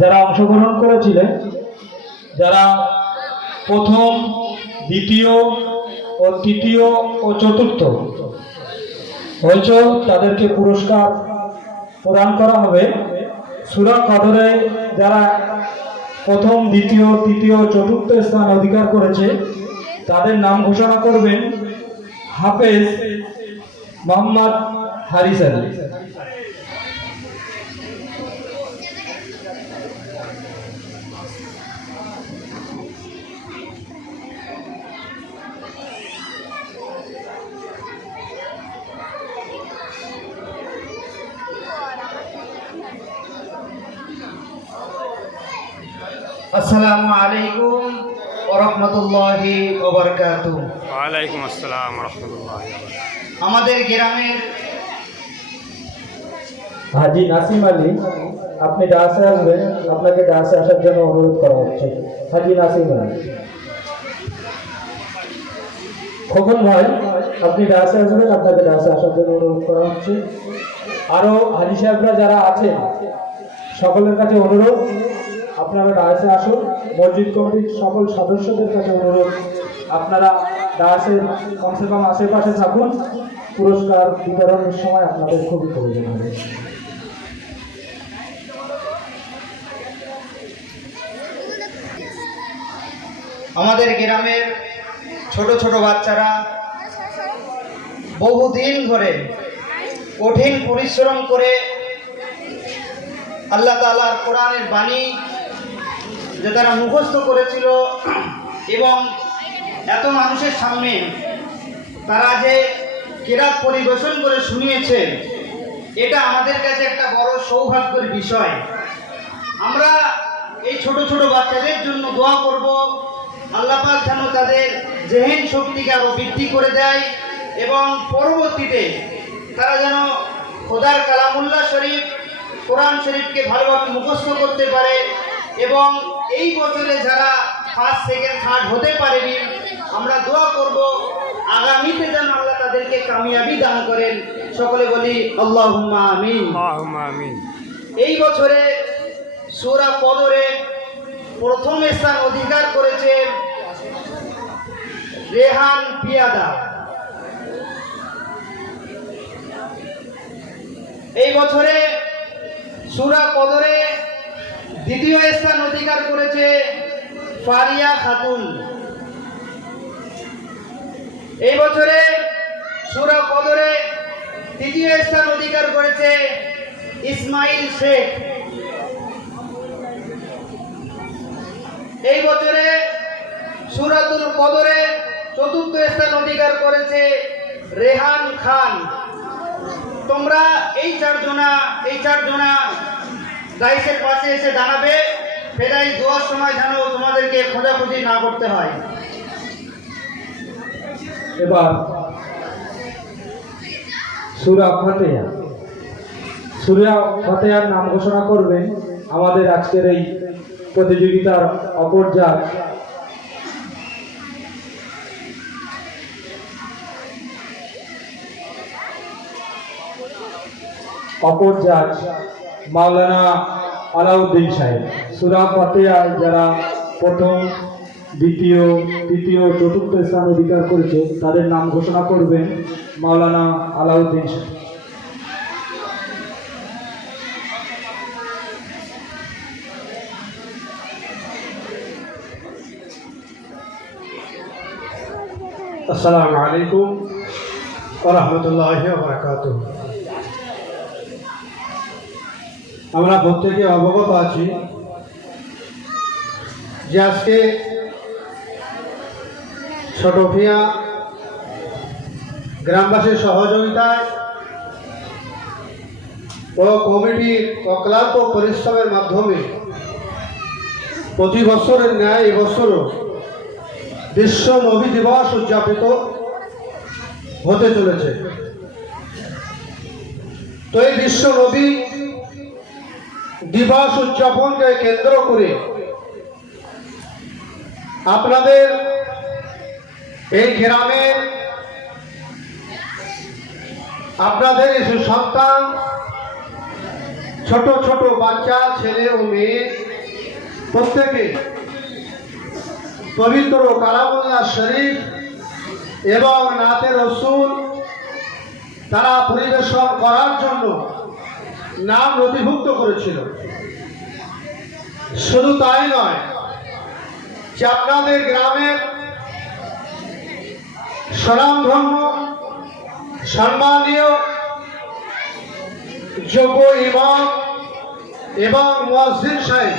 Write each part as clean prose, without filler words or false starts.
যারা অংশগ্রহণ করেছিলেন, যারা প্রথম, দ্বিতীয় ও তৃতীয় ও চতুর্থ হয়েছে, তাদেরকে পুরস্কার প্রদান করা হবে। সূরা কদরে যারা প্রথম, দ্বিতীয়, তৃতীয়, চতুর্থ স্থান অধিকার করেছে তাদের নাম ঘোষণা করবেন হাফেজ মোহাম্মদ হারিস আলী। আসসালামু আলাইকুম ওয়া রাহমাতুল্লাহি ওয়া বারাকাতুহু। ওয়া আলাইকুম আসসালাম ওয়া রাহমাতুল্লাহি ওয়া বারাকাতুহু। আমাদের গ্রামের হাজি নাসিম আলী, আপনি ডান্সে আসবেন, আপনাকে ডান্সে আসার জন্য অনুরোধ করা হচ্ছে। হাজি নাসিম আলী। খোকন ভাই, আপনি ডান্সে আসবেন, আপনাকে ডান্সে আসার জন্য অনুরোধ করা হচ্ছে। আরও হাজি সাহেবরা যারা আছেন সকলের কাছে অনুরোধ, আপনারা ডান্সে আসুন। মসজিদ কমিটির সকল সদস্যদের কাছে অনুরোধ, আপনারা ডান্সের কমসে কম আশেপাশে থাকুন। পুরস্কার বিতরণের সময় আপনাদের খুবই প্রয়োজন হবে। আমাদের গ্রামের ছোট ছোট বাচ্চারা বহুদিন ধরে কঠিন পরিশ্রম করে আল্লাহ তাআলার কোরআনের বাণী যে তারা মুখস্থ করেছিল এবং এত মানুষের সামনে তারা যে কেরাত পরিবেশন করে শুনিয়েছে, এটা আমাদের কাছে একটা বড় সৌভাগ্যের বিষয়। আমরা এই ছোট ছোট বাচ্চাদের জন্য দোয়া করব, আল্লাহ পাক যেন তাদের জেহেন শক্তিকে আরো বৃদ্ধি করে দেয় এবং পরবর্তীতে তারা যেন খোদার কালামুল্লাহ শরীফ, কোরআন শরীফকে ভালোভাবে মুখস্থ করতে পারে এবং এই বছরে যারা ফার্স্ট, সেকেন্ড, থার্ড হতে পারেনি, আমরা দোয়া করব আগামীতে যেন আল্লাহ তাদেরকে কামিয়াবি দান করেন। সকলে বলি আল্লাহুম্মা আমিন। আল্লাহুম্মা আমিন। এই বছরে সূরা কদরে প্রথম স্থান অধিকার করেছে রেহান পিয়াদা। এই বছরে সূরা কদরে দ্বিতীয় স্থান অধিকার করেছে ফারিয়া খাতুন। এই বছরে সূরা কদরে তৃতীয় স্থান অধিকার করেছে ইসমাইল শেখ। এই বছরে সূরাতুল কদরে চতুর্থ স্থান অধিকার করেছে রেহান খান। তোমরা এই চারজনা দাইসের পাশে এসে দাঁড়াবে, ফেরাই দোয়ার সময় যেন তোমাদেরকে খোঁজাখুঁজি না করতে হয়। এবার সূরা ফাতিহা, সূরা ফাতিহার নাম ঘোষণা করবেন আমাদের আজকের এই প্রতিযোগিতার অপর জাজ মাওলানা আলাউদ্দিন সাহেব। সূরা ফাতিহা যারা প্রথম, দ্বিতীয়, তৃতীয়, চতুর্থ স্থান অধিকার করেছে তাদের নাম ঘোষণা করবেন মাওলানা আলাউদ্দিন সাহেব। আসসালামু আলাইকুম ওয়া রাহমাতুল্লাহি ওয়া বারাকাতুহু। আমরা প্রত্যেকে অবগত আছি যে আজকে ছোটভিয়া গ্রামবাসীর সহযোগিতায় ও কমিটির অক্লান্ত পরিশ্রমের মাধ্যমে প্রতি বছরের ন্যায় এবছরও বিশ্ব নবী দিবস উদযাপিত হতে চলেছে। তো এই বিশ্ব নবী দিবস উদযাপনকে কেন্দ্র করে আপনাদের এই গ্রামের আপনাদের শিশু সন্তান ছোট ছোট বাচ্চা ছেলে ও মেয়ে প্রত্যেকে পবিত্র কালামুল্লাহ শরীফ এবং নাতে রসুল তারা পরিবেশন করার জন্য নাম নথিভুক্ত করেছিল। শুধু তাই নয়, যে আপনাদের গ্রামের স্বনামধন্য সম্মানীয় যোগ্য ইমাম এবং মুয়াজ্জিন সাহেব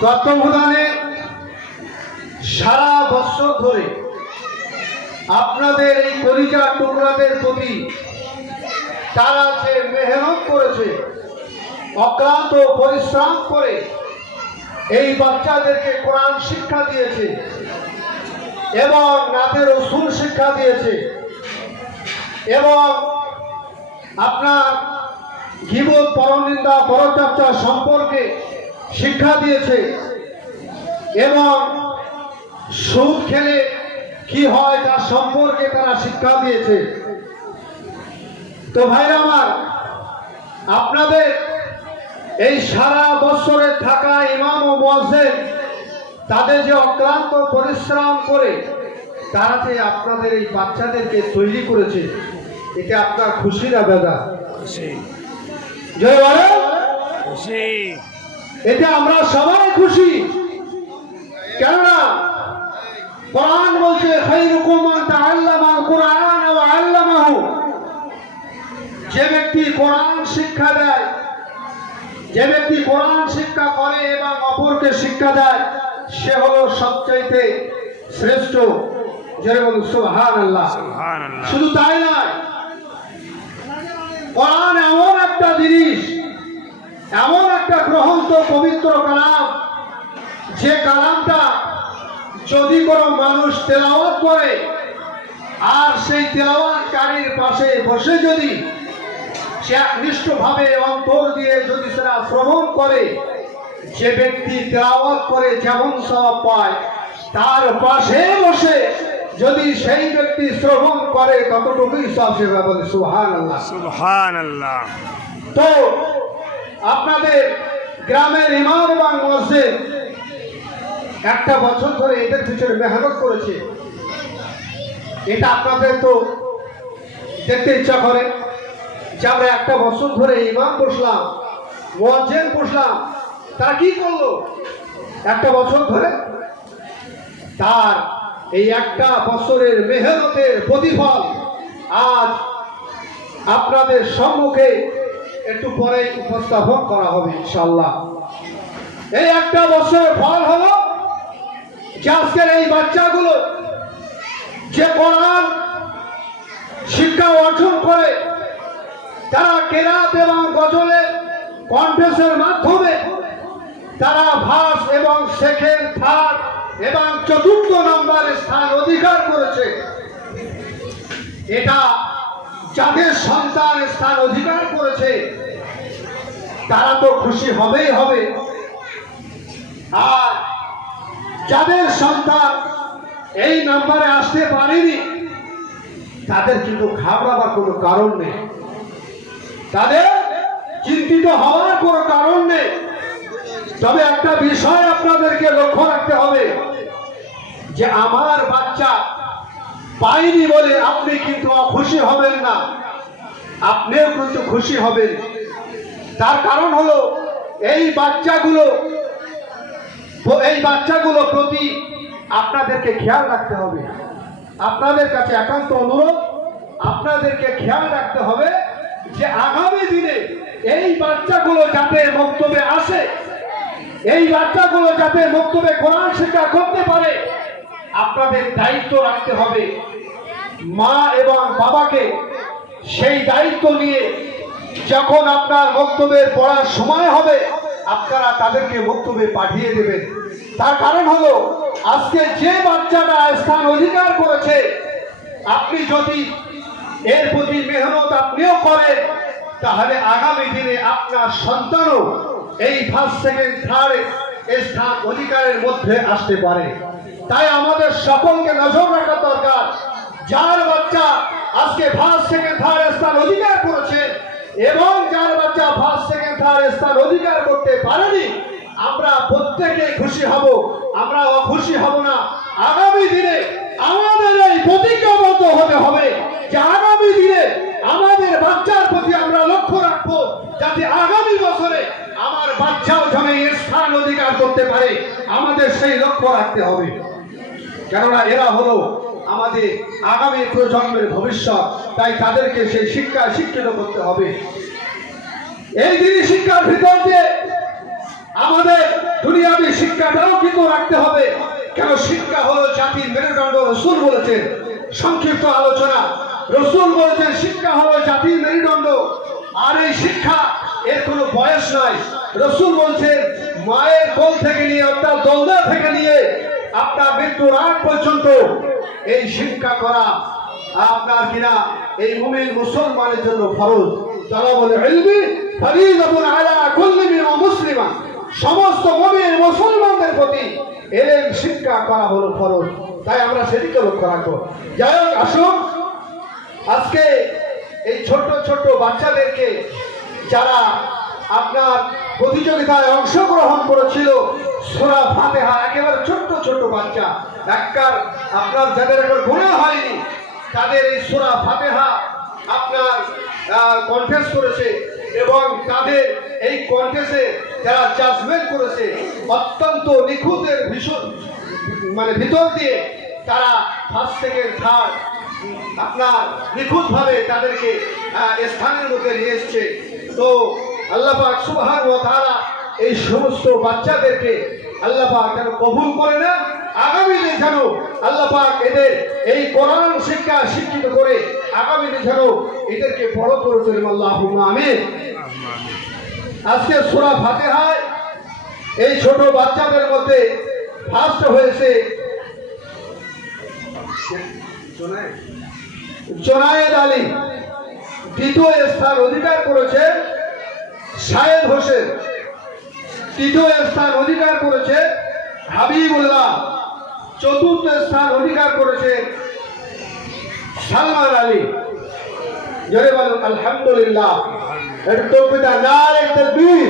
তত্ত্বাবধানে সারা বছর ধরে আপনাদের এই কলিজা টুকরাদের প্রতি তারা যে মেহনত করেছে, অক্লান্ত পরিশ্রম করে এই বাচ্চাদেরকে কোরআন শিক্ষা দিয়েছে এবং নাতে রসুল শিক্ষা দিয়েছে এবং আপনার গীবত পরনিন্দা পরচর্চা সম্পর্কে শিক্ষা দিয়েছে এবং সুদ খেলে কি হয় তার সম্পর্কে তারা শিক্ষা দিয়েছে। তো ভাইরা আমার, আপনাদের এই সারা বছরে থাকা ইমাম ও মুয়াজ্জিন তাদের যে অক্লান্ত পরিশ্রম করে তারা যে আপনাদের এই বাচ্চাদেরকে তৈরি করেছে, এতে আপনার খুশি না বেদা? খুশি জয় বলে খুশি। এতে আমরা সবাই খুশি। কেননা কোরআন বলছে খায়রুকুম মান তাআল্লামাল কুরআন ওয়া আল্লামাহু, যে ব্যক্তি কোরআন শিক্ষা দেয়, যে ব্যক্তি কোরআন শিক্ষা করে এবং অপরকে শিক্ষা দেয়, সে হলো সবচাইতে শ্রেষ্ঠ। যেরকম সুবহানাল্লাহ। সুবহানাল্লাহ। শুধু তাই নয়, কোরআন এমন একটা জিনিস, এমন একটা গ্রন্থ, পবিত্র কালাম, যে কালামটা যদি কোনো মানুষ তেলাওয়াত করে আর সেই তেলাওয়াতকারীর পাশে বসে যদি সে একনিষ্ঠভাবে অন্তর দিয়ে যদি সেটা শ্রবণ করে, যে ব্যক্তি তেলাওয়াত করে যেমন সওয়াব পায়, তার পাশে বসে যদি সেই ব্যক্তি শ্রবণ করে ততটুকুই সওয়াব সে পাবে। বলে সুবহানাল্লাহ। সুবহানাল্লাহ। তো আপনাদের গ্রামের ইমাম এবং মুয়াজ্জিন একটা বছর ধরে এদের পিছনে মেহনত করেছে। এটা আপনাদের তো দেখতে ইচ্ছা করে যে আমরা একটা বছর ধরে ইমাম বসলাম, মুয়াজ্জিন বসলাম, তারা কি করলো একটা বছর ধরে? তার এই একটা বছরের মেহনতের প্রতিফল আজ আপনাদের সম্মুখে একটু পরে উপস্থাপন করা হবে ইনশাআল্লাহ। এই একটা বছরের ফল হলো যে আজকের এই বাচ্চাগুলো যে কোরআন শিক্ষা অর্জন করে, তারা কেরাত এবং গজলে কণ্ঠের মাধ্যমে তারা ভাস এবং সেকেন্ড, থার্ড এবং চতুর্থ নম্বরে স্থান অধিকার করেছে। এটা যাদের সন্তান স্থান অধিকার করেছে তারা তো খুশি হবেই হবে, আর যাদের সন্তান এই নাম্বারে আসতে পারেনি তাদের কিন্তু ঘাবড়াবার কোনো কারণ নেই, তাদের চিন্তিত হওয়ার কোনো কারণ নেই। তবে একটা বিষয় আপনাদেরকে লক্ষ্য রাখতে হবে যে আমার বাচ্চা পাইনি বলে আপনি কিন্তু খুশি হবেন না, আপনিও কিন্তু খুশি হবেন। তার কারণ হলো এই বাচ্চাগুলো প্রতি আপনাদেরকে খেয়াল রাখতে হবে। আপনাদের কাছে একান্ত অনুরোধ, আপনাদেরকে খেয়াল রাখতে হবে যে আগামী দিনে এই বাচ্চাগুলো যাতে মক্তবে আসে, এই বাচ্চাগুলো যাতে মক্তবে কোরআন শিক্ষা করতে পারে, আপনাদের দায়িত্ব রাখতে হবে। মা এবং বাবাকে সেই দায়িত্ব নিয়ে যখন আপনার মক্তবের পড়ার সময় হবে আপনারা তাদেরকে মক্তবে পাঠিয়ে দেবেন। তার কারণ হলো আজকে যে বাচ্চাটা স্থান অধিকার করেছে, আপনি যদি এর প্রতি মেহনত আপনিও করেন তাহলে আগামী দিনে আপনার সন্তানও এই ফার্স্ট, সেকেন্ড, থার্ড স্থান অধিকারের মধ্যে আসতে পারে। তাই আমাদের সকলকে নজর রাখা দরকার, যার বাচ্চা আজকে ফার্স্ট, সেকেন্ড, থার্ড স্থান অধিকার করেছে এবং যার বাচ্চা ফার্স্ট সেকেন্ড থার্ড স্থান অধিকার করতে পারেনি, আমরা প্রত্যেকে খুশি হব, আমরা অখুশি হব না। আগামী দিনে আমাদের এই প্রতিজ্ঞাবদ্ধ হতে হবে যে আগামী দিনে আমাদের বাচ্চার প্রতি আমরা লক্ষ্য রাখবো, যাতে আগামী বছরে আমার বাচ্চাও যেন এই স্থান অধিকার করতে পারে। আমাদের সেই লক্ষ্য রাখতে হবে, কেননা এরা হলো আমাদের আগামী প্রজন্মের ভবিষ্যৎ। তাই তাদেরকে সেই শিক্ষা শিক্ষিত করতে হবে। এই দিনই শিক্ষার ভিতর দিয়ে আমাদের দুনিয়াবী শিক্ষাটাও কিন্তু রাখতে হবে, কেন শিক্ষা হলো জাতির মেরুদণ্ড। রসুল বলেছেন, সংক্ষিপ্ত আলোচনা, রসুল বলেছেন শিক্ষা হলো জাতির মেরুদণ্ড। আর এই শিক্ষা এর কোনো বয়স নাই। রসুল বলছেন মায়ের কোল থেকে নিয়ে অর্থাৎ দোলনা থেকে নিয়ে আপনার মৃত্যুর আগ পর্যন্ত এই শিক্ষা করা আপনার কিনা এই মুমিন মুসলমানের জন্য ফরজ। তালাবুল ইলমি ফরিজাতুন আলা কুল্লি মুসলিমা, সমস্ত মুমিন মুসলমানদের প্রতি ইলম শিক্ষা করা হলো ফরজ। তাই আমরা সেদিকে লক্ষ্য রাখবো। যাই হোক, আসুন আজকে এই ছোট্ট ছোট্ট বাচ্চাদেরকে যারা আপনার প্রতিযোগিতায় অংশগ্রহণ করেছিল, সূরা ফাতিহা, একেবারে ছোট্ট ছোট্ট বাচ্চা, একবার আপনার যাদের একবার গোনা হয়নি তাদের এই সূরা ফাতিহা আপনার কনফেস করেছে, এবং তাদের এই কনফেসে যারা জাজমেন্ট করেছে অত্যন্ত নিখুঁতের ভীষণ ভিতর দিয়ে তারা ফার্স্ট সেকেন্ড থার্ড আপনার নিখুঁতভাবে তাদেরকে স্থানের মধ্যে নিয়ে এসছে। তো আল্লাহ পাক সুবহানাহু ওয়া তাআলা এই সমস্ত বাচ্চাদেরকে আল্লাহ পাক যেন কবুল করে না, আগামীতে যেন আল্লাহ পাক এদের এই কোরআন শিক্ষা শিক্ষিত করে আগামীতে যেন এদেরকে বড় করে তোলেন। আল্লাহুম্মা আমিন। আজকে সূরা ফাতিহায় এই ছোট বাচ্চাদের মধ্যে ফার্স্ট হয়েছে জোনায়েদ আলী, দ্বিতীয় স্থান অধিকার করেছে শাহেদ হোসেন, তৃতীয় স্থান অধিকার করেছে হাবিবুল্লাহ, চতুর্থ স্থান অধিকার করেছে সালমান আলী। জোরে বলুন আলহামদুলিল্লাহ। এটা তো পিতা নারে তাকবীর,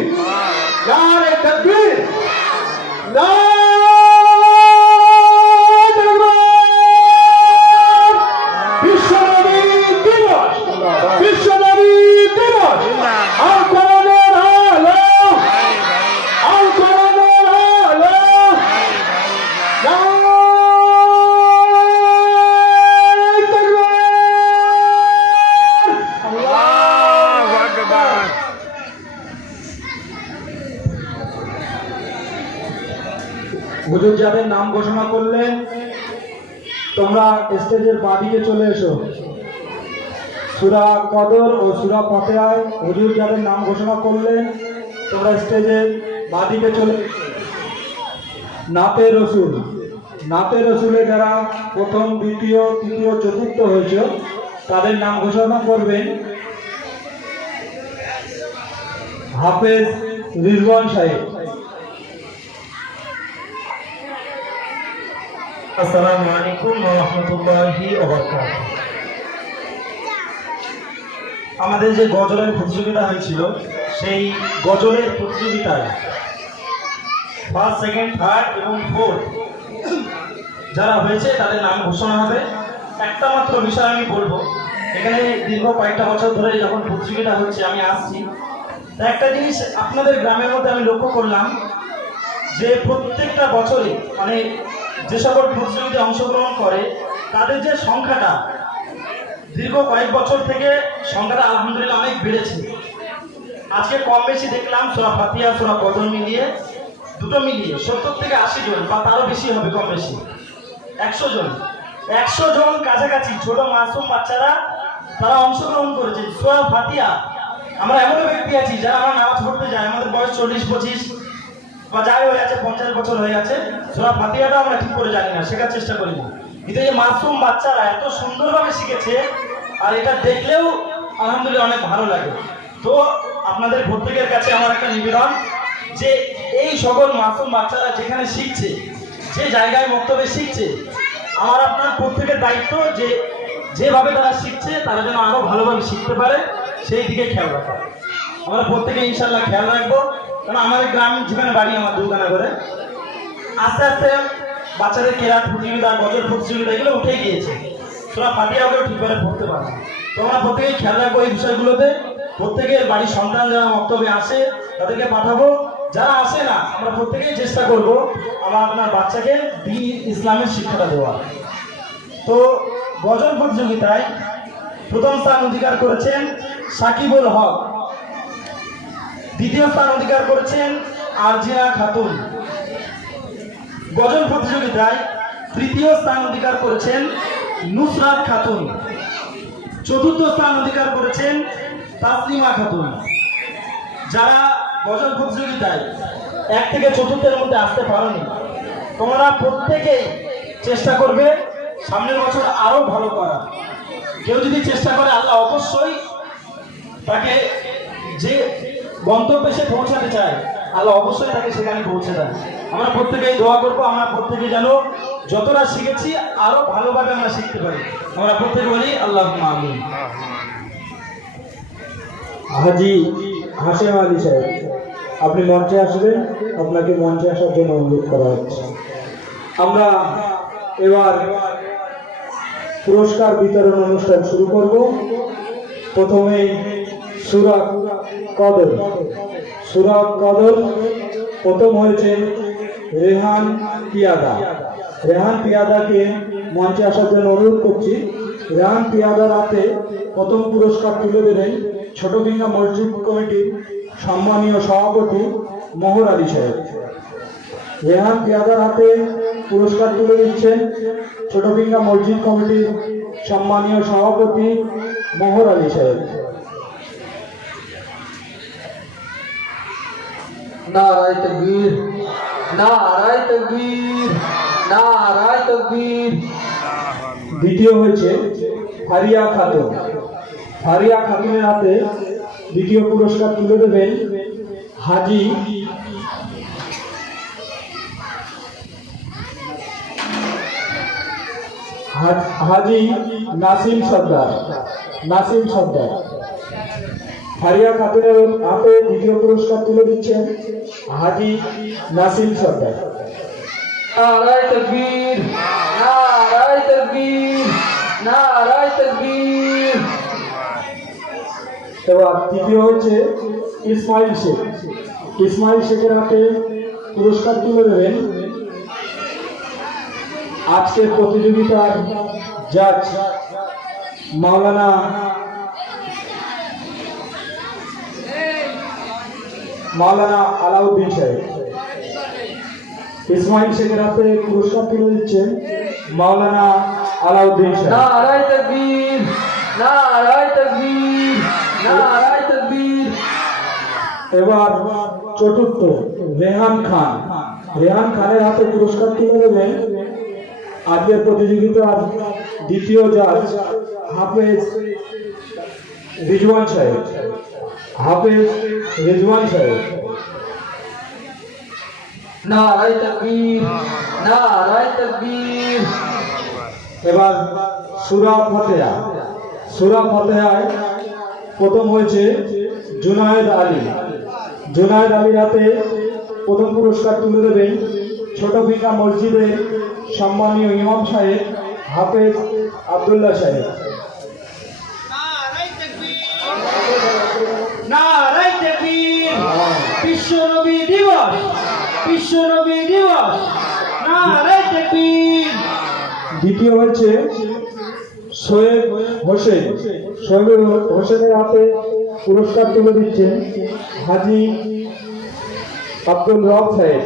নারে তাকবীর, বিশ্বনবী দিবস, বিশ্বনবী দিবস, আল কোরআনের আলো, আল কোরআনের আলো, নারে তাকবীর, আল্লাহু আকবার। হুজুর যাদের নাম ঘোষণা করলেন তোমরা স্টেজের বাদিকে চলে এসো। সূরা কদর ও সূরা ফাতিহায় হুজুর যাদের নাম ঘোষণা করলেন তোমরা স্টেজের বাদিকে চলে এসো। নাতে রসুল, নাতে রসুলে যারা প্রথম, দ্বিতীয়, তৃতীয়, চতুর্থ হয়েছে তাদের নাম ঘোষণা করবেন হাফেজ রিজওয়ান সাহেব। আসসালামু আলাইকুম ওয়া রাহমাতুল্লাহি ওয়া বারাকাতুহু। আমাদের যে গজলের প্রতিযোগিতা হয়েছিল সেই গজলের প্রতিযোগিতায় ফার্স্ট সেকেন্ড থার্ড এবং ফোর্থ যারা হয়েছে তাদের নাম ঘোষণা হবে। একটা মাত্র বিষয় আমি বলবো, এখানে দীর্ঘ কয়েকটা বছর ধরে যখন প্রতিযোগিতা হচ্ছে আমি আসছি, তা একটা জিনিস আপনাদের গ্রামের মধ্যে আমি লক্ষ্য করলাম যে প্রত্যেকটা বছরে মানে যে সকল প্রতিযোগিতায় অংশগ্রহণ করে তাদের যে সংখ্যাটা দীর্ঘ কয়েক বছর থেকে সংখ্যাটা আলহামদুলিল্লাহ অনেক বেড়েছে। আজকে কম বেশি দেখলাম সূরা ফাতিহা সূরা কদর মিলিয়ে দুটো মিলিয়ে 70 থেকে 80 জন বা তারও বেশি হবে, কম বেশি 100 জন, 100 জন কাছাকাছি ছোট মাসুম বাচ্চারা তারা অংশগ্রহণ করেছে সূরা ফাতিহা। আমরা এমনও ব্যক্তি আছি যারা আমরা নামাজ পড়তে যাই, আমাদের বয়স 40-25 বা যাই হয়ে আছে 50 বছর হয়ে গেছে, সূরা ফাতিহাটা আমরা ঠিক করে জানি না, শেখার চেষ্টা করি না। কিন্তু এই মাসুম বাচ্চারা এত সুন্দরভাবে শিখেছে, আর এটা দেখলেও আলহামদুলিল্লাহ অনেক ভালো লাগে। তো আপনাদের প্রত্যেকের কাছে আমার একটা নিবেদন যে এই সকল মাসুম বাচ্চারা যেখানে শিখছে, যে জায়গায় বক্তব্যে শিখছে, আমার আপনার প্রত্যেকের দায়িত্ব যে যেভাবে তারা শিখছে তারা যেন আরো ভালোভাবে শিখতে পারে সেই দিকে খেয়াল রাখা। আমরা প্রত্যেকে ইনশাল্লাহ খেয়াল রাখবো, কারণ আমাদের গ্রামীণ জীবনে বাড়ি আমার দুখানা করে। আস্তে আস্তে বাচ্চাদের কেরাত প্রতিযোগিতা, গজল প্রতিযোগিতা এগুলো উঠে গিয়েছে, সূরা ফাতিহাও ঠিক করে পড়তে পারে না। তোমরা প্রত্যেকেই খেয়াল রাখবো এই বিষয়গুলোতে। প্রত্যেকের বাড়ির সন্তান যারা বক্তব্যে আসে তাদেরকে পাঠাবো, যারা আসে না আমরা প্রত্যেকেই চেষ্টা করব আপনার বাচ্চাকে দ্বীন ইসলামের শিক্ষাটা দেওয়া। তো গজল প্রতিযোগিতায় প্রথম স্থান অধিকার করেছেন সাকিবুল হক, দ্বিতীয় স্থান অধিকার করেছেন আরজিয়া খাতুন। গজল প্রতিযোগিতায় তৃতীয় স্থান অধিকার করেছেন নুসরাত খাতুন। চতুর্থ স্থান অধিকার করেছেন তাসলিমা খাতুন। যারা গজল প্রতিযোগিতায় 1 থেকে 4 মধ্যে আসতে পারেনি, তোমরা প্রত্যেকেই চেষ্টা করবে সামনের বছর আরো ভালো করা। কেউ যদি চেষ্টা করে আল্লাহ অবশ্যই তাকে যে গন্তব্যে সে পৌঁছাতে চায় আল্লাহ অবশ্যই তাকে সেখানে পৌঁছে দেয়। আমরা প্রত্যেকেই দোয়া করবো, আমরা প্রত্যেকে যেন যতটা শিখেছি আরো ভালোভাবে আমরা শিখতে পারি। আমরা প্রত্যেকে বলি আল্লাহুম্মা আমিন। হাজি হাশেম আলী সাহেব, আপনি মঞ্চে আসবেন, আপনাকে মঞ্চে আসার জন্য অনুরোধ করা হচ্ছে। আমরা এবার পুরস্কার বিতরণ অনুষ্ঠান শুরু করব। প্রথমে সূরা কদর। সূরা কদর প্রথম হয়েছে রেহান পিয়াদা। রেহান পিয়াদাকে মঞ্চে আসার জন্য অনুরোধ করছি। রেহান পিয়াদার হাতে প্রথম পুরস্কার তুলে দেবেন ছোটভিঙ্গা মসজিদ কমিটির সম্মানীয় সভাপতি মোহর আলী সাহেব। রেহান পিয়াদার হাতে পুরস্কার তুলে দিচ্ছেন ছোটভিঙ্গা মসজিদ কমিটির সম্মানীয় সভাপতি মোহর আলী সাহেব। নারায়ে তাকবীর, নারায়ে তাকবীর, নারায়ে তাকবীর। দ্বিতীয় হয়েছে ফারিয়া খাতুন। ফারিয়া খাতুনের হাতে দ্বিতীয় পুরস্কার তুলে দেবেন হাজি নাসিম সর্দার। নাসিম সর্দার। ফারিয়া খাতুনের হাতে দ্বিতীয় পুরস্কার তুলে দিচ্ছেন হাজি নাসিম সর্দার। নারায়ে তাকবীর, নারায়ে তাকবীর, নারায়ে তাকবীর। এবার তৃতীয় হচ্ছে ইসমাইল শেখ। ইসমাইল শেখের হাতে পুরস্কার তুলে দেবেন আজকের প্রতিযোগিতার জাজ মাওলানা আলাউদ্দিন সাহেব। ইসমাইল শেখের হাতে পুরস্কার তুলে দিচ্ছেন মাওলানা আলাউদ্দিন সাহেব। নারায়ে তাকবীর, নারায়ে তাকবীর, নারায়ে তাকবীর। এবার চতুর্থ রেহান খান। রেহান খানের হাতে পুরস্কার তুলে দেবেন আজকের প্রতিযোগিতার দ্বিতীয় জাজ হাফেজ রিজওয়ান সাহেব। হাফেজ রিজওয়ান সাহেব। নারায়ে তাকবীর, নারায়ে তাকবীর। এবার সূরা ফাতিহা। সূরা ফাতিহায় প্রথম হয়েছে জুনায়েদ আলী। জুনায়েদ আলীর হাতে প্রথম পুরস্কার তুলে দেবেন ছোটভিঙ্গা মসজিদের সম্মানীয় ইমাম সাহেব হাফেজ আব্দুল্লাহ সাহেব। নারায়ে তাকবীর। বিশ্ব নবী দিবস, বিশ্ব নবী দিবস। নারায়ে তাকবীর। দ্বিতীয় হচ্ছে শোয়েব হোসেন। শোয়েব হোসেনের হাতে পুরস্কার তুলে দিচ্ছেন হাজি আব্দুল রব সাহেব।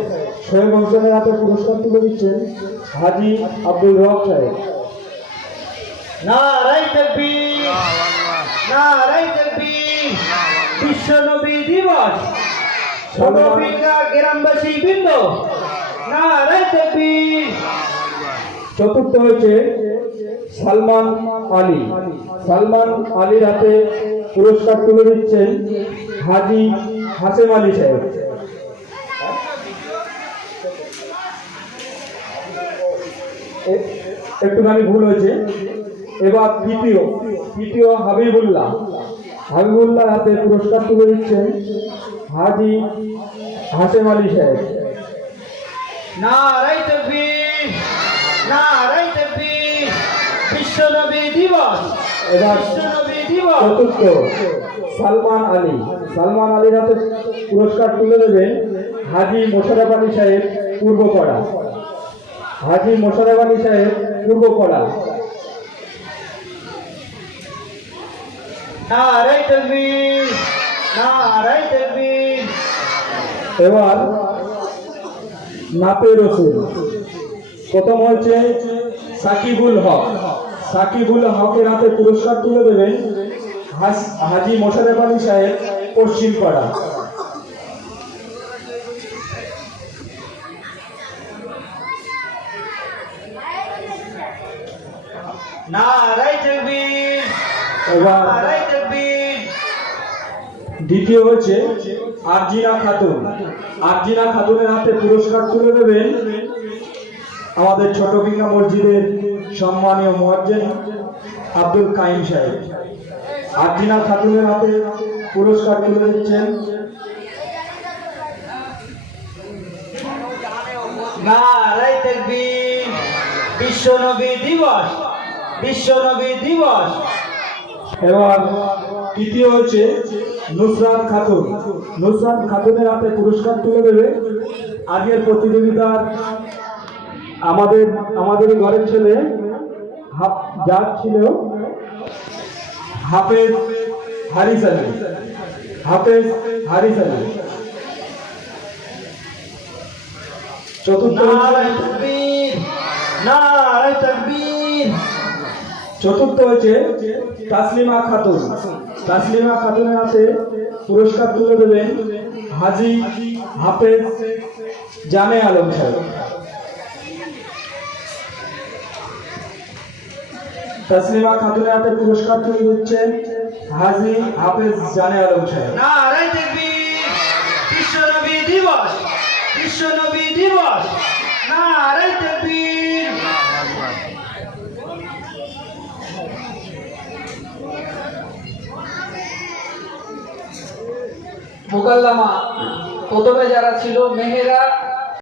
শোয়েব হোসেনের হাতে পুরস্কার তুলে দিচ্ছেন হাজি আব্দুল রব সাহেব। নারায়ে তাকবীর, নারায়ে তাকবীর। বিশ্ব নবী দিবস, ছোটভিঙ্গা গ্রামবাসী বৃন্দ। নারায়ে তাকবীর। চতুর্থ হয়েছে সালমান আলী। সালমান আলীর হাতে পুরস্কার তুলে দিচ্ছেন হাজি হাসেম আলী সাহেব। একটুখানি ভুল হয়েছে। এবার তৃতীয় হাবিবুল্লাহ। হাবিবুল্লাহ হাতে পুরস্কার তুলে দিচ্ছেন হাজি হাশেম আলী সাহেব। নারাই তাকবীর, নারাই তাকবীর, বিশ্বনবী দিবস, এবার বিশ্বনবী দিবস। চতুর্থ সালমান আলী। সালমান আলীর হাতে পুরস্কার তুলে দেবেন হাজি মোশাররফ আলী সাহেব পূর্বপাড়া। হাজি মোশাররফ আলী সাহেব পূর্বপাড়া। নারাই তাকবীর, নারাই তাকবীর। এবার নাপে রসুল। প্রথম হচ্ছে সাকিবুল হক। সাকিবুল হকের হাতে পুরস্কার তুলে দেবেন হাজি মোশাররফ আলী সাহেব পশ্চিমপাড়া। নারাই তাকবীর, এবার নারাই তাকবীর। দ্বিতীয় হচ্ছে আরজিনা খাতুন। আরজিনা খাতুনের হাতে পুরস্কার তুলে দেবেন আমাদের ছোট বিঘা মসজিদের সম্মানীয় মুয়াজ্জিন আব্দুল কাইম সাহেব। আরজিনা খাতুনের হাতে পুরস্কার তুলে দিচ্ছেন নারাই তাকবীর, বিশ্বনবী দিবস, বিশ্বনবী দিবস। এবার তৃতীয় হচ্ছে নুসরাত খাতুন। নুসরাত খাতুনের হাতে পুরস্কার তুলে দেবে আগের প্রতিযোগিতার আমাদের ঘরের ছেলে যা ছিল হাফেজ হারিস আলী। হাফেজ হারিস আলী। চতুর্থ নারাই তাকবীর, নারাই তাকবীর। চতুর্থ হচ্ছে তাসলিমা খাতুন। তাসলিমা খাতুনের হাতে পুরস্কার তুলে দেবেন হাজি হাফেজ জানে আলম সাহেব। তাসলিমা খাতুনের হাতে পুরস্কার তুলে দিচ্ছেন হাজি হাফেজ জানে আলম সাহেব। নারাই তাকবীর, বিশ্বনবী দিবস, বিশ্বনবী দিবস। নারাই তাকবীর। মোকাল্লামা প্রথমে যারা ছিল মেহেরা